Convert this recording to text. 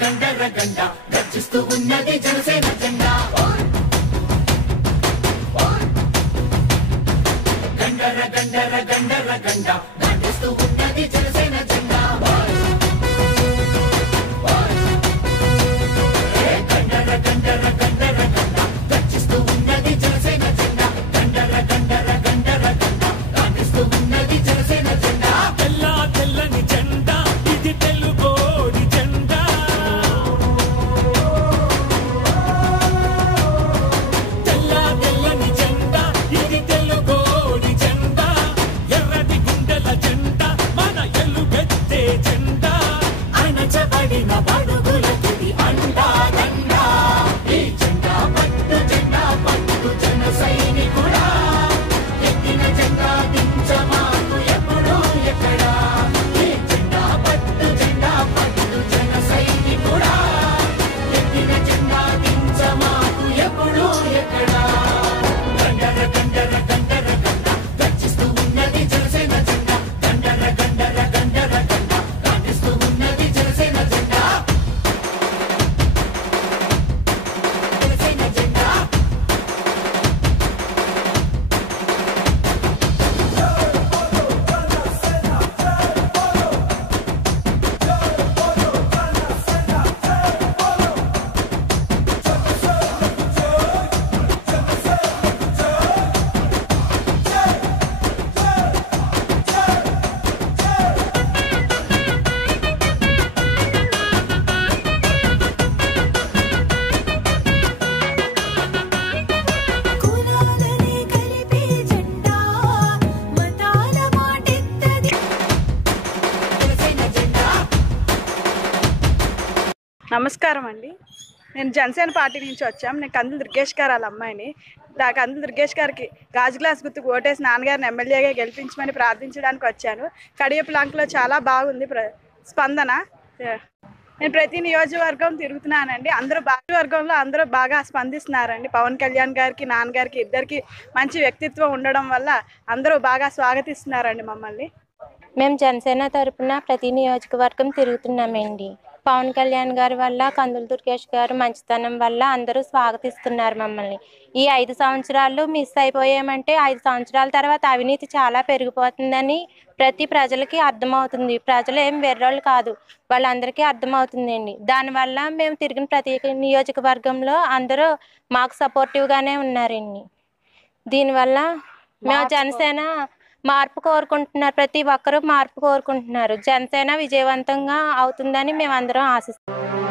గండర గండ గర్జిస్తూ ఉన్నది జనసేన జెండా గండర గండర గండర గండ గర్జిస్తూ ఉన్నది జనసేన జెండా గండర గండర గండర గండ గర్జిస్తూ ఉన్నది జనసేన జెండా గండర గండర గండర గండ గర్జిస్తూ ఉన్నది జనసేన జెండా తెల్ల తెల్లని జెండా ఇది తెలుగోడి జెండా తెల్ల తెల్లని జెండా ఇది తెలుగోడి జెండా ఎర్రటి గుండెల జెండా మన ఎలుగెత్తే జెండా అణచబడిన బడుగులకి అండా దండా ఈ జెండా పట్టు జన సైనికుడా ఎత్తిన జెండా దించమాకు ఎప్పుడు ఎక్కడా ఈ జెండా పట్టు జన సైనికుడా ఎత్తిన జెండా దించమాకు ఎప్పుడు ఎక్కడా గండర గండర గండర గండ గర్జిస్తూ ఉన్నది జనసేన జెండా గండర గండర గండర గండ గర్జిస్తూ ఉన్నది జనసేన జెండా జనసేన జెండా కులాలని కలిపే జెండా మతాల మాటెత్తది జనసేన జెండా నమస్కారం అండి. నేను జనసేన పార్టీ నుంచి వచ్చాం. నేను కందులు దుర్గేష్ గారు వాళ్ళ అమ్మాయిని. కందులు దుర్గేష్ గారికి గాజు గ్లాస్ గుర్తుకు ఓటేసి నాన్నగారిని ఎమ్మెల్యేగా గెలిపించమని ప్రార్థించడానికి వచ్చాను. కడియపులంకలో చాలా బాగుంది స్పందన. నేను ప్రతి నియోజకవర్గం తిరుగుతున్నానండి. వర్గంలో అందరూ బాగా స్పందిస్తున్నారండి. పవన్ కళ్యాణ్ గారికి నాన్నగారికి ఇద్దరికి మంచి వ్యక్తిత్వం ఉండడం వల్ల అందరూ బాగా స్వాగతిస్తున్నారండి మమ్మల్ని. మేము జనసేన తరపున ప్రతి నియోజకవర్గం తిరుగుతున్నామండి. పవన్ కళ్యాణ్ గారి వల్ల కందులు దుర్గేష్ గారు మంచితనం వల్ల అందరూ స్వాగతిస్తున్నారు మమ్మల్ని. ఈ 5 సంవత్సరాలు మిస్ అయిపోయామంటే 5 సంవత్సరాల తర్వాత అవినీతి చాలా పెరిగిపోతుందని ప్రతి ప్రజలకి అర్థమవుతుంది. ప్రజలు ఏం వెర్రోళ్ళు కాదు, వాళ్ళందరికీ అర్థమవుతుందండి. దానివల్ల మేము తిరిగిన ప్రతి నియోజకవర్గంలో అందరూ మాకు సపోర్టివ్గానే ఉన్నారండి. దీనివల్ల మేము జనసేన మార్పు కోరుకుంటున్నారు. ప్రతి ఒక్కరూ మార్పు కోరుకుంటున్నారు. జనసేన విజయవంతంగా అవుతుందని మేము అందరం ఆశిస్తున్నాం.